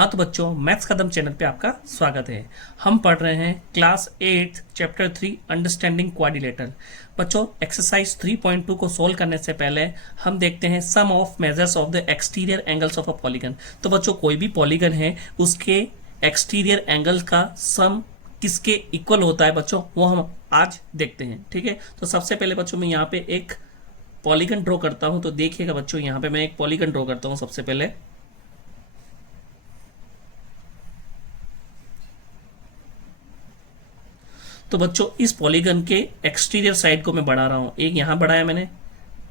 हाँ तो बच्चों, मैथ्स कदम चैनल पे आपका स्वागत है। हम पढ़ रहे हैं क्लास 8 चैप्टर 3 अंडरस्टैंडिंग क्वाड्रिलेटरल। बच्चों, एक्सरसाइज 3.2 को सोल्व करने से पहले हम देखते हैं sum of measures of the exterior angles of a polygon. तो बच्चों, कोई भी पॉलीगन है उसके एक्सटीरियर एंगल का सम किसके इक्वल होता है बच्चों, वो हम आज देखते हैं। ठीक है, तो सबसे पहले बच्चों मैं यहाँ पे एक पॉलीगन ड्रॉ करता हूँ। तो देखिएगा बच्चों, यहाँ पे मैं एक पॉलीगन ड्रॉ करता हूँ सबसे पहले। तो बच्चों, इस पॉलीगन के एक्सटीरियर साइड को मैं बढ़ा रहा हूँ। एक यहाँ बढ़ाया मैंने,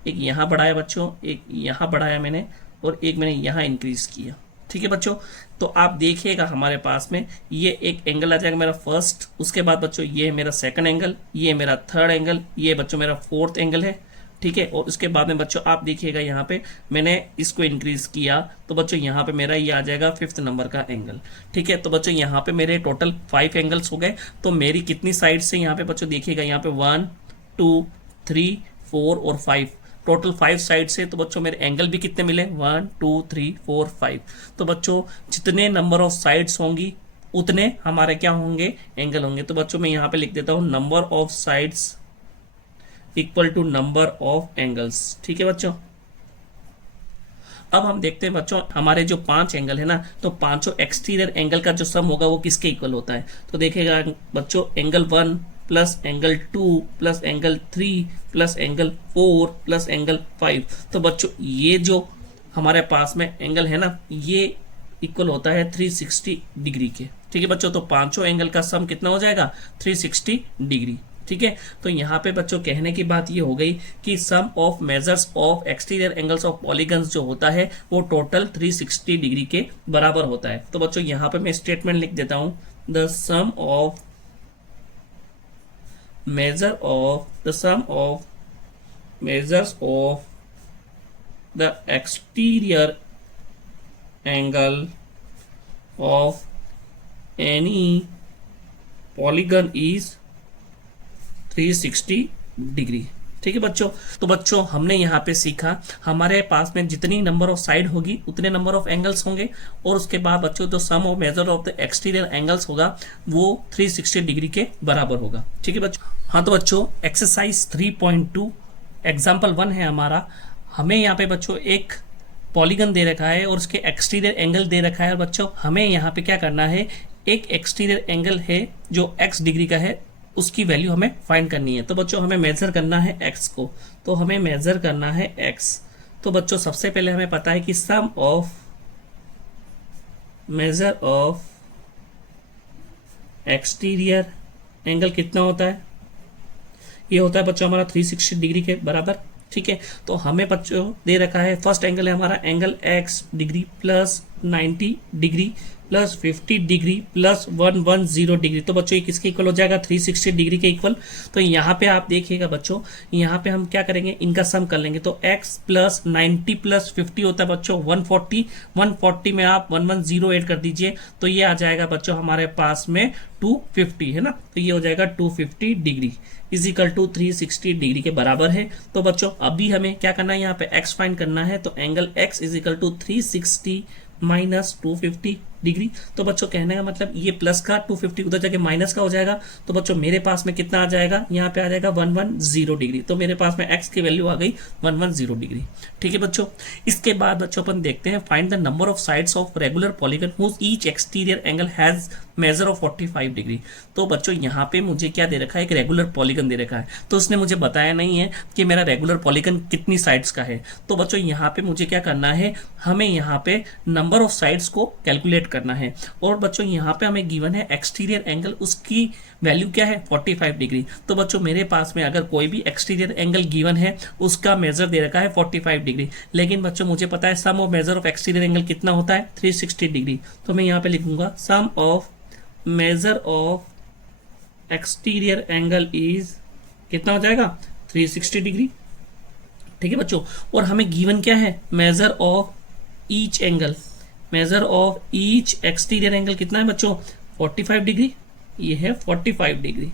एक यहाँ बढ़ाया बच्चों, एक यहाँ बढ़ाया मैंने, और एक मैंने यहाँ इंक्रीज किया। ठीक है बच्चों, तो आप देखिएगा हमारे पास में ये एक एंगल आ जाएगा मेरा फर्स्ट। उसके बाद बच्चों ये है मेरा सेकंड एंगल, ये मेरा थर्ड एंगल, ये बच्चों मेरा फोर्थ एंगल है। ठीक है, और उसके बाद में बच्चों आप देखिएगा यहाँ पे मैंने इसको इंक्रीज किया, तो बच्चों यहाँ पे मेरा ये आ जाएगा 5th नंबर का एंगल। ठीक है, तो बच्चों यहाँ पे मेरे टोटल 5 एंगल्स हो गए। तो मेरी कितनी साइड से यहाँ पे बच्चों देखिएगा, यहाँ पे 1 2 3 4 और 5, टोटल 5 साइड से। तो बच्चों मेरे एंगल भी कितने मिले, 1 2 3 4 5। तो बच्चों जितने नंबर ऑफ साइड्स होंगी उतने हमारे क्या होंगे, एंगल होंगे। तो बच्चों मैं यहाँ पे लिख देता हूँ number of sides equal to number of angles. ठीक है बच्चों, अब हम देखते हैं बच्चों हमारे जो 5 एंगल है ना, तो पांचों एक्सटीरियर एंगल का जो सम होगा वो किसके इक्वल होता है। तो देखिएगा बच्चों, angle 1 plus angle 2 plus angle 3 plus angle 4 plus angle 5। तो बच्चों ये जो हमारे पास में एंगल है ना, ये इक्वल होता है 360 डिग्री के। ठीक है बच्चों, तो पांचों एंगल का सम कितना हो जाएगा, 360 डिग्री। ठीक है, तो यहाँ पे बच्चों कहने की बात ये हो गई कि sum of measures of exterior angles of polygons जो होता है वो टोटल 360 डिग्री के बराबर होता है। तो बच्चों यहाँ पे मैं स्टेटमेंट लिख देता हूँ, the sum of measures of the exterior angle of any polygon is 360 degree. ठीक है बच्चों, तो बच्चों हमने यहाँ पे सीखा हमारे पास में जितनी नंबर ऑफ साइड होगी उतने नंबर ऑफ एंगल्स होंगे, और उसके बाद बच्चों जो sum of measure of the exterior angles होगा वो 360 डिग्री के बराबर होगा। ठीक है बच्चों, हाँ तो बच्चों एक्सरसाइज 3.2 एग्जाम्पल 1 है हमारा। हमें यहाँ पे बच्चों एक पॉलीगन दे रखा है और उसके एक्सटीरियर एंगल दे रखा है। और बच्चों हमें यहाँ पे क्या करना है, एक एक्सटीरियर एंगल है जो x डिग्री का है, उसकी वैल्यू हमें फाइंड करनी है। तो बच्चों हमें मेजर करना है x को, तो हमें मेजर करना है x। तो बच्चों सबसे पहले हमें पता है कि sum of measure of exterior angle कितना होता है, ये होता है बच्चों हमारा 360 डिग्री के बराबर। ठीक है, तो हमें बच्चों दे रखा है फर्स्ट एंगल है हमारा angle x degree plus 90 degree plus 50 degree plus 110 degree. तो बच्चों ये किसके इक्वल हो जाएगा, 360 डिग्री के इक्वल। तो यहाँ पे आप देखिएगा बच्चों, यहाँ पे हम क्या करेंगे, इनका सम कर लेंगे। तो x प्लस 90 प्लस 50 होता है बच्चों 140, 140 में आप 110 ऐड कर दीजिए, तो ये आ जाएगा बच्चों हमारे पास में 250 है ना। तो ये हो जाएगा 250 डिग्री इजिकल टू 360 डिग्री के बराबर है। तो बच्चों अभी हमें क्या करना है, यहाँ पे x फाइंड करना है। तो angle x equal to 360 minus 250 degree. तो बच्चों कहने का मतलब ये प्लस का 250 उधर जाके माइनस का हो जाएगा। तो बच्चों मेरे पास में कितना आ जाएगा, यहाँ पे आ जाएगा 110 डिग्री। तो मेरे पास में x की वैल्यू आ गई 110 डिग्री। ठीक है बच्चों, इसके बाद बच्चों अपन देखते हैं find the number of sides of regular polygon whose each exterior angle has measure of 45 degree. तो बच्चों यहाँ पे मुझे क्या दे रखा है, एक रेगुलर पॉलीगन दे रखा है। तो उसने मुझे बताया नहीं है कि मेरा रेगुलर पॉलीगन कितनी साइड्स का है। तो बच्चों यहाँ पे मुझे क्या करना है, हमें यहाँ पे नंबर ऑफ साइड्स को कैलकुलेट करना है। और बच्चों यहाँ पे हमें गिवन है एक्सटीरियर एंगल, उसकी वैल्यू क्या है, 45 डिग्री। तो बच्चों मेरे पास में अगर कोई भी एक्सटीरियर एंगल गिवन है उसका मेजर दे रखा है 45 डिग्री, लेकिन बच्चों मुझे पता है sum of measure of exterior angle कितना होता है, 360 डिग्री। तो मैं यहाँ पे लिखूंगा sum of measure of exterior angle is कितना हो जाएगा, 360 डिग्री। ठीक है बच्चों, और हमें गिवन क्या है, measure of each angle, major of each exterior angle कितना है बच्चों, 45 डिग्री। ये है 45 डिग्री।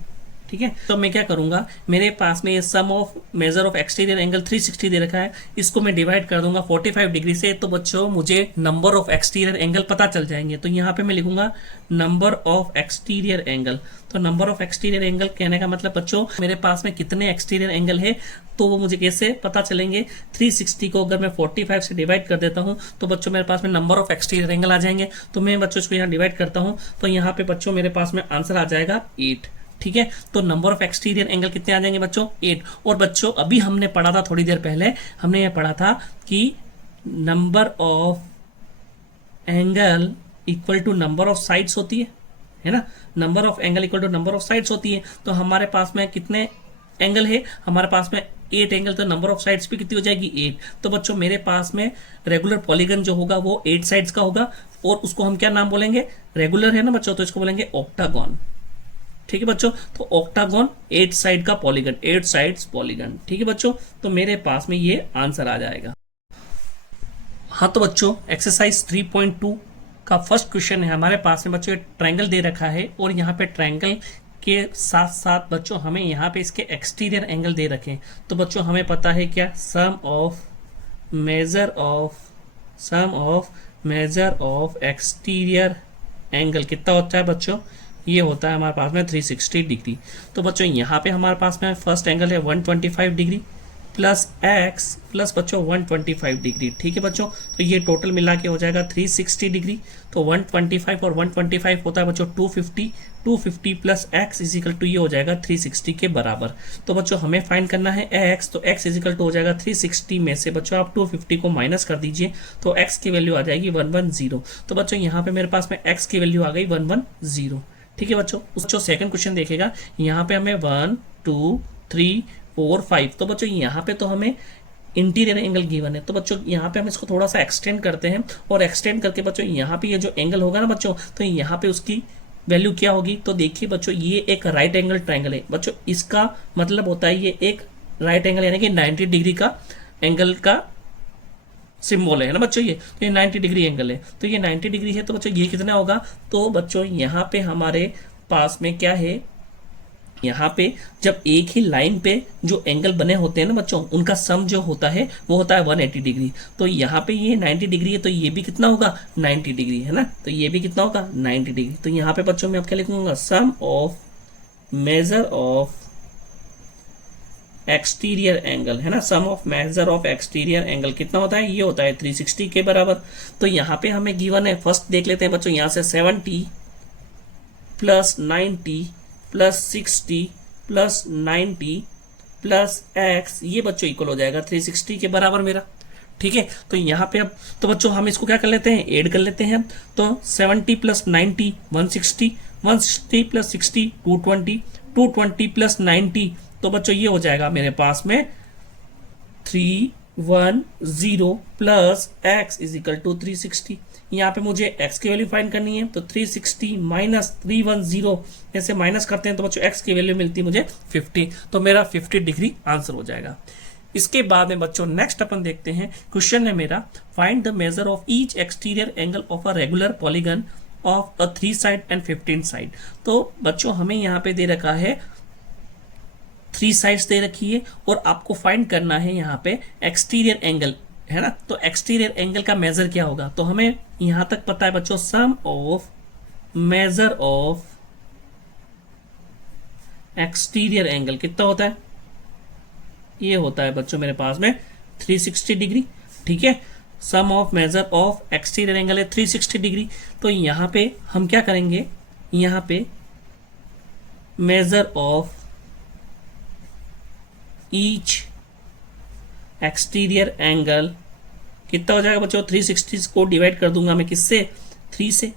ठीक ठीक है। तो मैं क्या करूंगा, मेरे पास में ये sum of measure of exterior angle 360 दे रखा है, इसको मैं डिवाइड कर दूंगा 45 डिग्री से, तो बच्चों मुझे नंबर ऑफ एक्सटीरियर एंगल पता चल जाएंगे। तो यहाँ पे मैं लिखूंगा नंबर ऑफ एक्सटीरियर एंगल। तो नंबर ऑफ एक्सटीरियर एंगल कहने का मतलब बच्चों मेरे पास में कितने एक्सटीरियर एंगल है, तो वो मुझे कैसे पता चलेंगे। 360 को अगर मैं 45 से डिवाइड कर देता हूं तो बच्चों मेरे पास में नंबर ऑफ एक्सटीरियर एंगल आ जाएंगे। तो मैं बच्चों इसको यहाँ डिवाइड करता हूं, तो यहाँ पे बच्चों मेरे पास में आंसर आ जाएगा 8। ठीक है, तो नंबर ऑफ एक्सटीरियर एंगल कितने आ जाएंगे बच्चों, 8। और बच्चों अभी हमने पढ़ा था, थोड़ी देर पहले हमने ये पढ़ा था कि number of angle equal to number of sides होती है ना। Number of angle equal to number of sides होती है। तो हमारे पास में कितने एंगल है, हमारे पास में 8 एंगल, तो नंबर ऑफ साइड्स भी कितनी हो जाएगी, 8। तो बच्चों मेरे पास में रेगुलर पॉलीगन जो होगा वो 8 साइड्स का होगा, और उसको हम क्या नाम बोलेंगे, रेगुलर है ना बच्चों, तो इसको बोलेंगे ऑक्टागॉन। ठीक है बच्चों, तो ऑक्टागॉन 8 साइड का पॉलीगन, 8 साइड्स पॉलीगन। ठीक है बच्चों, तो मेरे पास में ये आंसर आ जाएगा। हाँ तो बच्चों एक्सरसाइज 3.2 का फर्स्ट क्वेश्चन है हमारे पास में बच्चों, ट्रायंगल दे रखा है और यहाँ पे ट्रायंगल के साथ साथ बच्चों हमें यहाँ पे इसके एक्सटीरियर एंगल दे रखे हैं। तो बच्चों हमें पता है क्या, sum of measure of exterior angle कितना होता है बच्चों, ये होता है हमारे पास में 360 डिग्री। तो बच्चों यहाँ पे हमारे पास में फर्स्ट एंगल है 125 डिग्री प्लस एक्स प्लस बच्चों 125 डिग्री। ठीक है बच्चों, तो ये टोटल मिला के हो जाएगा 360 डिग्री। तो 125 और 125 होता है बच्चों 250 प्लस एक्स इजिकल टू ये हो जाएगा 360 के बराबर। तो बच्चों हमें फाइंड करना है एक्स, तो एक्स इजिकल टू हो जाएगा 360 में से बच्चों आप 250 को माइनस कर दीजिए, तो एक्स की वैल्यू आ जाएगी 110। तो बच्चों यहाँ पे मेरे पास में एक्स की वैल्यू आ गई 110। ठीक है बच्चों, उसको सेकंड क्वेश्चन देखेगा, यहाँ पे हमें 1 2 3 4 5, तो बच्चों यहाँ पे तो हमें इंटीरियर एंगल गिवन है। तो बच्चों यहाँ पे हम इसको थोड़ा सा एक्सटेंड करते हैं, और एक्सटेंड करके बच्चों यहाँ पे ये जो एंगल होगा ना बच्चों, तो यहाँ पे उसकी वैल्यू क्या होगी। तो देखिए बच्चों ये एक राइट एंगल ट्रायंगल है बच्चों, इसका मतलब होता है ये एक राइट एंगल यानी कि 90 डिग्री का एंगल का सिंबल है ना बच्चों, ये तो ये 90 डिग्री एंगल है। तो ये 90 डिग्री है, तो बच्चों ये कितना होगा, तो बच्चों यहाँ पे हमारे पास में क्या है, यहाँ पे जब एक ही लाइन पे जो एंगल बने होते हैं ना बच्चों, उनका सम जो होता है वो होता है 180 डिग्री। तो यहाँ पे ये 90 डिग्री है, तो ये भी कितना होगा 90 डिग्री है ना, तो ये भी कितना होगा 90 डिग्री। तो यहाँ पे बच्चों मैं अब क्या लिखूंगा, sum of measure of exterior angle है ना, sum of measure of exterior angle कितना होता है, ये होता है 360 के बराबर। तो यहाँ पे हमें गिवन है, फर्स्ट देख लेते हैं बच्चों, यहाँ से 70 plus 90 plus 60 plus 90 plus x, ये बच्चों इक्वल हो जाएगा 360 के बराबर मेरा। ठीक है, तो यहाँ पे अब तो बच्चों हम इसको क्या कर लेते हैं, ऐड कर लेते हैं। तो 70 प्लस 90 160, 160 प्लस 60 220, 220 प्लस 90, तो बच्चों ये हो जाएगा मेरे पास में 310 plus x is equal to 360। यहाँ पे मुझे x की वैल्यू फाइंड करनी है, तो 360 माइनस 310 ऐसे माइनस करते हैं तो बच्चों x की वैल्यू मिलती है मुझे 50। तो मेरा 50 डिग्री आंसर हो जाएगा। इसके बाद में बच्चों नेक्स्ट अपन देखते हैं, क्वेश्चन है मेरा, find the major of each exterior angle of a regular polygon of a 3 side and 15 side. तो बच्चों हमें यहाँ पे दे रखा है 3 साइड्स दे रखी है, और आपको फाइंड करना है यहाँ पे एक्सटीरियर एंगल है ना। तो एक्सटीरियर एंगल का मेजर क्या होगा, तो हमें यहां तक पता है बच्चों, sum of measure of exterior angle कितना होता है, ये होता है बच्चों मेरे पास में 360 डिग्री। ठीक है, sum of measure of exterior angle है 360 डिग्री। तो यहां पे हम क्या करेंगे, यहां पे major of each exterior angle कितना हो जाएगा बच्चों, 360 को डिवाइड कर दूंगा मैं किससे, 3 से।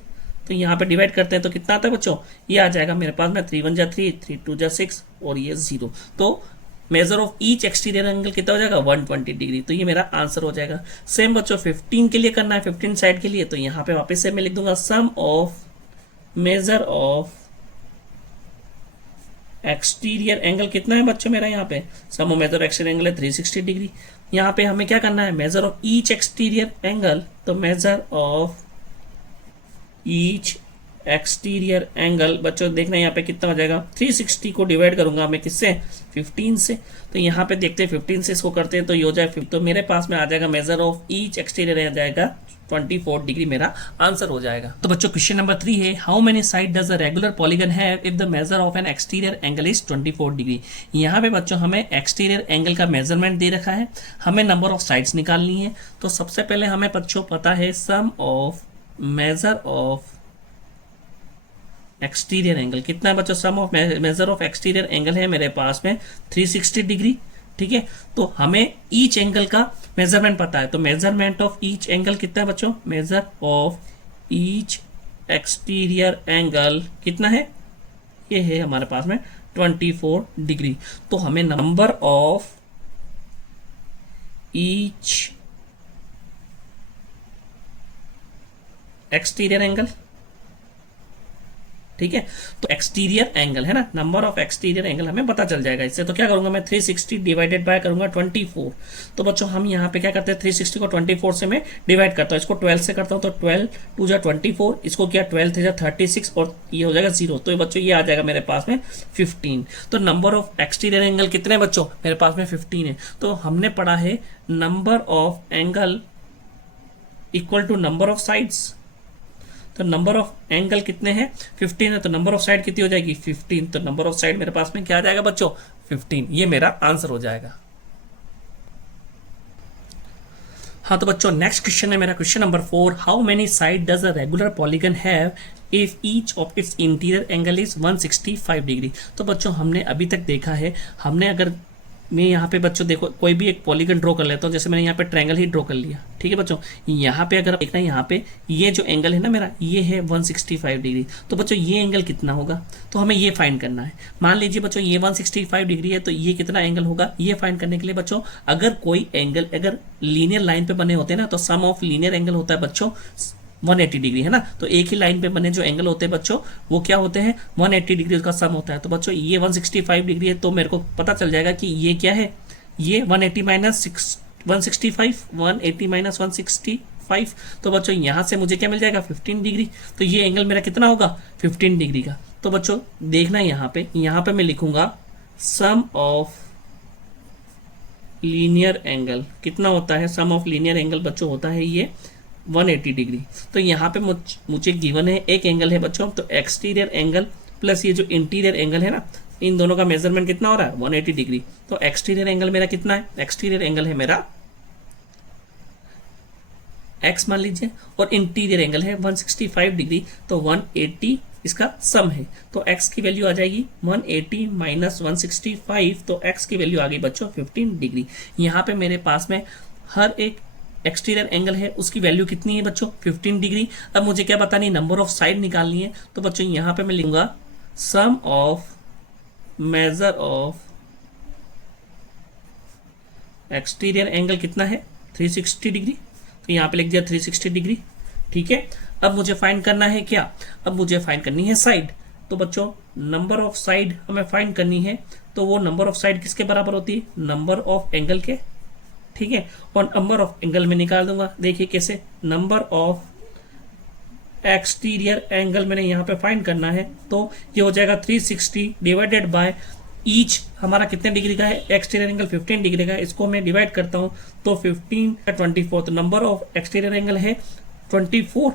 तो यहाँ पे डिवाइड करते हैं तो कितना आता है बच्चों, ये आ जाएगा मेरे पास में 3 1 जा 3, 3 2 जा 6 और ये 0। तो measure of each exterior angle कितना हो जाएगा 120 डिग्री। तो ये मेरा आंसर हो जाएगा। सेम बच्चों 15 के लिए करना है, 15 साइड के लिए, तो यहाँ पे वापस से मैं लिख दूंगा sum of measure of exterior angle कितना है बच्चों मेरा, यहाँ पे sum of measure exterior angle है 360 डिग्री। यहाँ पे हमें क्या करना है, measure of each exterior angle, तो measure of each exterior angle बच्चों देखना यहाँ पे कितना हो जाएगा, 360 को डिवाइड करूंगा मैं किससे, 15 से। तो यहाँ पे देखते हैं 15 से इसको करते हैं तो ये हो जाए, तो मेरे पास में आ जाएगा मेजर ऑफ ईच एक्सटीरियर आ जाएगा 24 डिग्री, मेरा आंसर हो जाएगा। तो बच्चों क्वेश्चन नंबर 3 है, how many side does a regular polygon have if the measure of N exterior angle is 24 degree. यहाँ पे बच्चों हमें एक्सटीरियर एंगल का मेजरमेंट दे रखा है, हमें नंबर ऑफ साइड्स निकालनी है। तो सबसे पहले हमें बच्चों पता है sum of measure of exterior angle कितना है बच्चों, sum of measure of exterior angle है मेरे पास में 360 डिग्री। ठीक है, तो हमें ईच एंगल का मेजरमेंट पता है, तो मेजरमेंट ऑफ ईच एंगल कितना है बच्चों, major of each exterior angle कितना है, ये है हमारे पास में 24 डिग्री। तो हमें number of each exterior angle, ठीक है, तो एक्सटीरियर एंगल है ना, नंबर ऑफ एक्सटीरियर एंगल हमें पता चल जाएगा इससे। तो क्या करूंगा मैं, 360 डिवाइडेड बाय करूंगा 24। तो बच्चों हम यहाँ पे क्या करते हैं, 360 को 24 से मैं डिवाइड करता हूँ, इसको 12 से करता हूँ, तो 12 2 जा 24, इसको क्या 12 3 जा 36 और ये हो जाएगा 0। तो बच्चों ये आ जाएगा मेरे पास में 15। तो नंबर ऑफ एक्सटीरियर एंगल कितने हैं बच्चों, मेरे पास में 15 है। तो हमने पढ़ा है number of angle equal to number of sides, तो नंबर ऑफ एंगल कितने हैं, 15 है, तो नंबर ऑफ साइड कितनी हो जाएगी 15। तो नंबर ऑफ साइड मेरे पास में क्या आ जाएगा बच्चों, 15, ये मेरा आंसर हो जाएगा। हाँ तो बच्चों नेक्स्ट क्वेश्चन है मेरा question number 4, how many side does a regular polygon have if each of its interior angle is 165 degree. तो बच्चों हमने अभी तक देखा है, हमने अगर मैं यहाँ पे बच्चों देखो कोई भी एक पॉलीगन ड्रॉ कर लेता हूँ, जैसे मैंने यहाँ पे ट्रायंगल ही ड्रॉ कर लिया, ठीक है बच्चों। यहाँ पे अगर देखना, यहाँ पे ये जो एंगल है ना मेरा, ये है 165 डिग्री। तो बच्चों ये एंगल कितना होगा, तो हमें ये फाइंड करना है। मान लीजिए बच्चों ये 165 डिग्री है, तो ये कितना एंगल होगा, ये फाइंड करने के लिए बच्चों अगर कोई एंगल अगर लीनियर लाइन पे बने होते हैं ना, तो सम ऑफ लीनियर एंगल होता है बच्चों 180 डिग्री, है ना। तो एक ही लाइन पे बने जो एंगल होते हैं बच्चों वो क्या होते हैं, 180 डिग्री उसका सम होता है। तो बच्चों ये 165 डिग्री है, तो मेरे को पता चल जाएगा कि ये क्या है, ये 180 माइनस 165, 180 माइनस 165। तो बच्चों यहां से मुझे क्या मिल जाएगा, 15 डिग्री। तो ये एंगल मेरा कितना होगा, 15 डिग्री का। तो बच्चों देखना यहाँ पे मैं लिखूंगा सम ऑफ लीनियर एंगल कितना होता है, सम ऑफ लीनियर एंगल बच्चों होता है ये 180 डिग्री। तो यहाँ पे मुझे गिवन है एक एंगल है बच्चों, तो एक्सटीरियर एंगल प्लस ये जो इंटीरियर एंगल है ना, इन दोनों का मेजरमेंट कितना हो रहा है, 180 डिग्री। तो एक्सटीरियर एंगल मेरा कितना है, एक्सटीरियर एंगल है मेरा x मान लीजिए, और इंटीरियर एंगल है 165 डिग्री, तो 180 इसका सम है। तो x की वैल्यू आ जाएगी 180 माइनस 165, तो x की वैल्यू आ गई बच्चों 15 डिग्री। यहाँ पे मेरे पास में हर एक एक्सटीरियर एंगल है उसकी वैल्यू कितनी है बच्चों, 15 डिग्री। अब मुझे क्या पता नहीं, नंबर ऑफ साइड निकालनी है। तो बच्चों यहाँ पे मैं लिखूंगा sum of measure of exterior angle कितना है, 360 डिग्री। तो यहाँ पे लिख दिया 360 डिग्री, ठीक है। अब मुझे फाइंड करना है क्या, अब मुझे फाइंड करनी है साइड। तो बच्चों नंबर ऑफ साइड हमें फाइंड करनी है, तो वो नंबर ऑफ साइड किसके बराबर होती है, नंबर ऑफ एंगल के, ठीक है। और नंबर ऑफ एंगल में निकाल दूंगा, देखिए कैसे, नंबर ऑफ एक्सटीरियर एंगल मैंने यहाँ पे फाइंड करना है, तो ये हो जाएगा 360 डिवाइडेड बाय ईच हमारा कितने डिग्री का है, एक्सटीरियर एंगल 15 डिग्री का है। इसको मैं डिवाइड करता हूँ तो 15 का 24, तो नंबर ऑफ एक्सटीरियर एंगल है 24,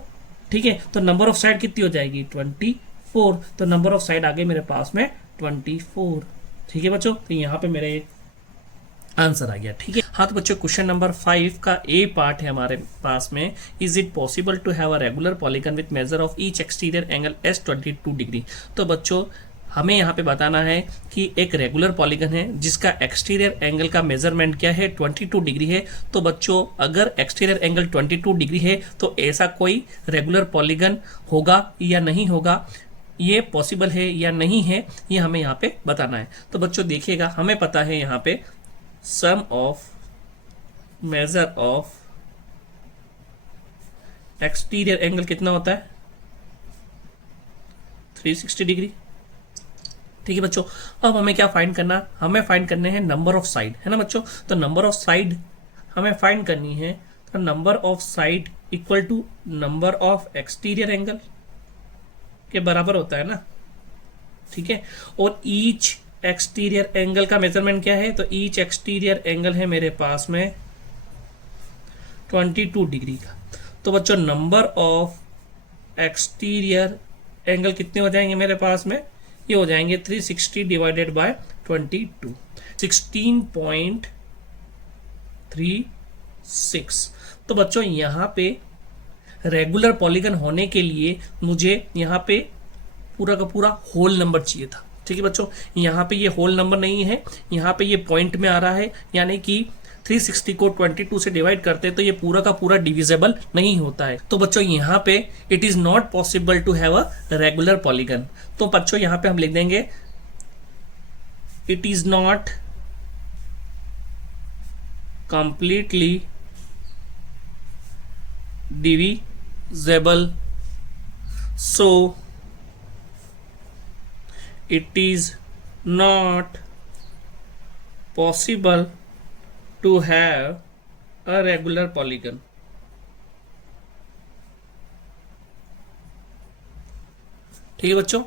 ठीक है। तो नंबर ऑफ साइड कितनी हो जाएगी, 24। तो नंबर ऑफ साइड आ गए मेरे पास में 24, ठीक है बच्चों। तो यहाँ पे मेरे आंसर आ गया, ठीक है। हाँ तो बच्चों क्वेश्चन नंबर 5 का ए पार्ट है हमारे पास में, is it possible to have a regular polygon with measure of each exterior angle as 22 degree. तो बच्चों हमें यहाँ पे बताना है कि एक रेगुलर पॉलीगन है जिसका एक्सटीरियर एंगल का मेजरमेंट क्या है, 22 डिग्री है। तो बच्चों अगर एक्सटीरियर एंगल 22 डिग्री है तो ऐसा कोई रेगुलर पॉलीगन होगा या नहीं होगा, ये पॉसिबल है या नहीं है, ये हमें यहाँ पे बताना है। तो बच्चों देखिएगा, हमें पता है यहाँ पे sum of measure of exterior angle कितना होता है, 360 डिग्री, ठीक है बच्चों। अब हमें क्या फाइंड करना, हमें फाइंड करने हैं नंबर ऑफ साइड, है ना बच्चों। तो नंबर ऑफ साइड हमें फाइंड करनी है, तो number of side equal to number of exterior angle के बराबर होता है ना, ठीक है। और ईच एक्सटीरियर एंगल का मेजरमेंट क्या है, तो ईच एक्सटीरियर एंगल है मेरे पास में 22 डिग्री का। तो बच्चों नंबर ऑफ एक्सटीरियर एंगल कितने हो जाएंगे मेरे पास में, ये हो जाएंगे 360 डिवाइडेड बाय 22, 16.36। तो बच्चों यहाँ पे रेगुलर पॉलीगन होने के लिए मुझे यहाँ पे पूरा का पूरा होल नंबर चाहिए था, ठीक है बच्चों। यहाँ पे ये होल नंबर नहीं है, यहाँ पे ये पॉइंट में आ रहा है, यानी कि 360 को 22 से डिवाइड करते हैं तो ये पूरा का पूरा डिविजिबल नहीं होता है। तो बच्चों यहाँ पे it is not possible to have a regular polygon. तो बच्चों यहाँ पे हम लिख देंगे it is not completely divisible, so it is not possible to have a regular polygon। ठीक है बच्चों।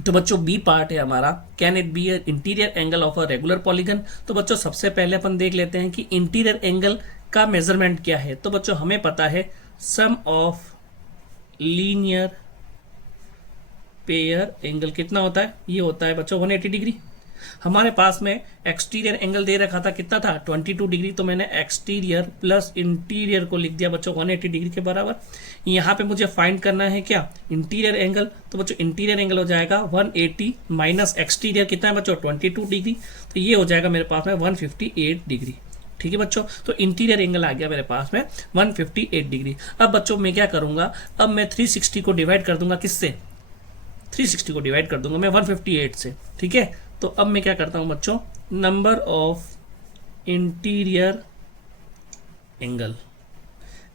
तो बच्चों बी पार्ट है हमारा, can it be interior angle of a regular polygon. तो बच्चों सबसे पहले अपन देख लेते हैं कि इंटीरियर एंगल का मेजरमेंट क्या है। तो बच्चों हमें पता है sum of linear pair angle कितना होता है, ये होता है बच्चों 180 डिग्री। हमारे पास में एक्सटीरियर एंगल दे रखा था, कितना था 22 डिग्री, तो मैंने एक्सटीरियर प्लस इंटीरियर को लिख दिया बच्चों 180 डिग्री के बराबर। यहाँ पे मुझे फाइंड करना है क्या, इंटीरियर एंगल। तो बच्चों इंटीरियर एंगल हो जाएगा 180 माइनस एक्सटीरियर कितना है बच्चों 22 डिग्री, तो ये हो जाएगा मेरे पास में 158 डिग्री। ठीक है बच्चों, तो इंटीरियर एंगल आ गया मेरे पास में 158 डिग्री। अब बच्चों मैं क्या करूंगा, अब मैं 360 को डिवाइड कर दूंगा, किससे 360 को डिवाइड कर दूंगा मैं 158 से, ठीक है। तो अब मैं क्या करता हूं बच्चों, नंबर ऑफ इंटीरियर एंगल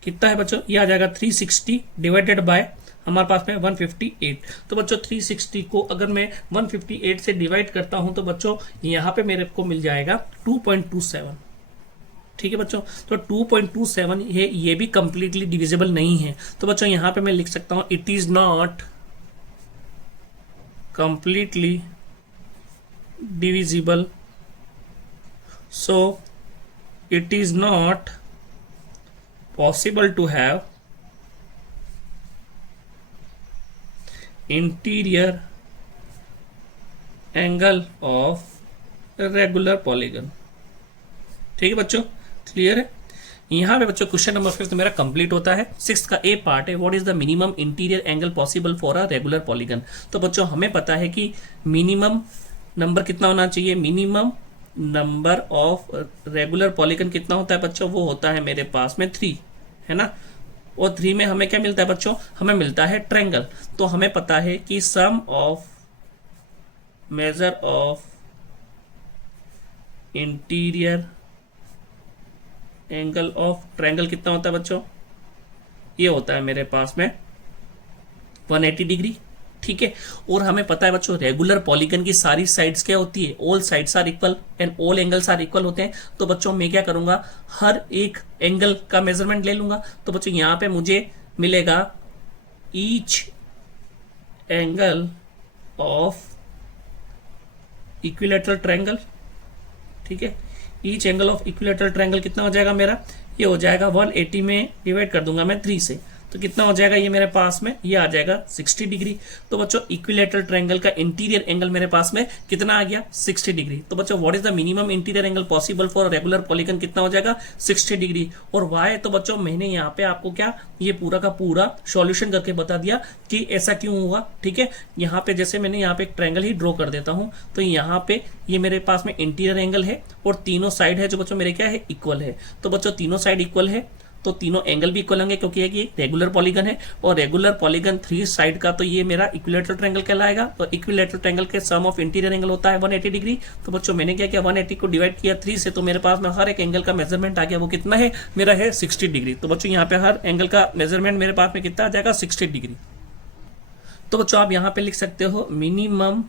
कितना है बच्चों, ये आ जाएगा 360 डिवाइडेड बाय हमारे पास में 158। तो बच्चों 360 को अगर मैं 158 से डिवाइड करता हूं तो बच्चों यहां पे मेरे को मिल जाएगा 2.27। ठीक है बच्चों, तो 2.27 ये भी कंप्लीटली डिविजिबल नहीं है। तो बच्चों यहां पे मैं लिख सकता हूं it is not completely divisible, so it is not possible to have interior angle of a regular polygon। ठीक है बच्चों, क्लियर है। यहाँ पे बच्चों क्वेश्चन नंबर 5 तो मेरा कंप्लीट होता है। 6th का ए पार्ट है, what is the minimum interior angle possible for a regular polygon. तो बच्चों हमें पता है कि मिनिमम नंबर कितना होना चाहिए, minimum number of regular polygon कितना होता है बच्चों, वो होता है मेरे पास में 3, है ना। और 3 में हमें क्या मिलता है बच्चों, हमें मिलता है ट्रायंगल। तो हमें पता है कि sum of measure of interior angle of triangle कितना होता है बच्चों, ये होता है मेरे पास में 180 डिग्री। ठीक है, और हमें पता है बच्चों रेगुलर पॉलीगन की सारी साइड्स क्या होती है, all sides are equal and all angles are equal होते हैं। तो बच्चों मैं क्या करूंगा, हर एक एंगल का मेजरमेंट ले लूंगा। तो बच्चों यहां पे मुझे मिलेगा each angle of equilateral triangle. ठीक है, each angle of equilateral triangle कितना हो जाएगा मेरा, ये हो जाएगा 180 में डिवाइड कर दूंगा मैं 3 से, तो कितना हो जाएगा ये मेरे पास में, ये आ जाएगा 60 डिग्री। तो बच्चों इक्विलैटरल ट्रायंगल का इंटीरियर एंगल मेरे पास में कितना आ गया, 60 डिग्री। तो बच्चों what is the minimum interior angle possible for regular polygon, कितना हो जाएगा 60 डिग्री। और वाई, तो बच्चों मैंने यहाँ पे आपको क्या ये पूरा का पूरा सॉल्यूशन करके बता दिया कि ऐसा क्यों हुआ। ठीक है, यहाँ पे जैसे मैंने यहाँ पे एक ट्रायंगल ही ड्रॉ कर देता हूँ, तो यहाँ पे ये मेरे पास में इंटीरियर एंगल है और तीनों साइड है जो बच्चों मेरे क्या है, इक्वल है। तो बच्चों तीनों साइड इक्वल है तो तीनों एंगल भी इक्वल होंगे, क्योंकि ये रेगुलर पॉलीगन है और रेगुलर पॉलीगन 3 साइड का, तो ये मेरा इक्विलैटरल ट्रायंगल कहलाएगा। तो इक्विलैटरल ट्रायंगल के सम ऑफ इंटीरियर एंगल होता है 180 डिग्री। तो बच्चों मैंने क्या किया, 180 को डिवाइड किया 3 से, तो मेरे पास में हर एक एंगल का मेजरमेंट आ गया, वो कितना है मेरा है 60 डिग्री। तो बच्चों यहाँ पे हर एंगल का मेजरमेंट मेरे पास में कितना आ जाएगा, 60 डिग्री। तो बच्चों आप यहाँ पे लिख सकते हो minimum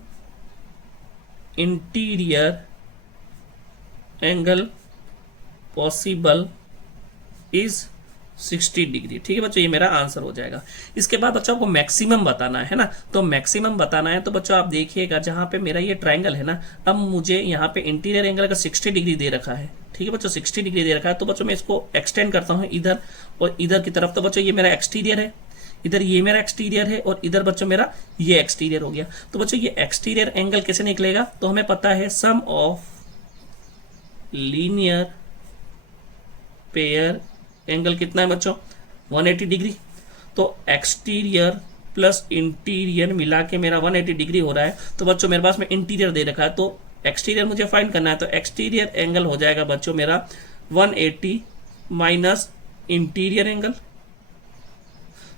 interior angle possible is 60 degree. ठीक है बच्चों, ये मेरा आंसर हो जाएगा। इसके बाद बच्चों आपको मैक्सिमम बताना है ना, तो मैक्सिमम बताना है तो बच्चों आप देखिएगा जहां पे मेरा ये ट्रायंगल है ना, अब मुझे यहाँ पे इंटीरियर एंगल का 60 डिग्री दे रखा है। ठीक है बच्चों, 60 डिग्री दे रखा है, तो बच्चों मैं इसको एक्सटेंड करता हूँ इधर और इधर की तरफ। तो बच्चों ये मेरा एक्सटीरियर है, इधर ये मेरा एक्सटीरियर है और इधर बच्चों मेरा ये एक्सटीरियर हो गया। तो बच्चों ये एक्सटीरियर एंगल कैसे निकलेगा, तो हमें पता है sum of linear pair angle कितना है बच्चों, 180 डिग्री। तो एक्सटीरियर प्लस इंटीरियर मिला के मेरा 180 डिग्री हो रहा है। तो बच्चों मेरे पास में इंटीरियर दे रखा है, तो एक्सटीरियर मुझे फाइंड करना है, तो एक्सटीरियर एंगल हो जाएगा बच्चों मेरा 180 माइनस इंटीरियर एंगल।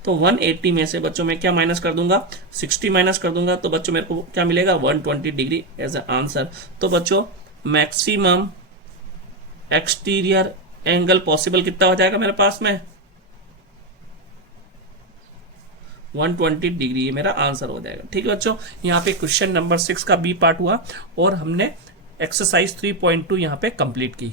तो 180 में से बच्चों मैं क्या माइनस कर दूंगा, 60 माइनस कर दूंगा, तो बच्चों मेरे को क्या मिलेगा, 120 डिग्री एज ए आंसर। तो बच्चों मैक्सिमम एक्सटीरियर एंगल पॉसिबल कितना हो जाएगा मेरे पास में, 120 डिग्री, ये मेरा आंसर हो जाएगा। ठीक है बच्चों, यहाँ पे क्वेश्चन नंबर 6 का बी पार्ट हुआ और हमने एक्सरसाइज 3.2 यहाँ पे कंप्लीट की।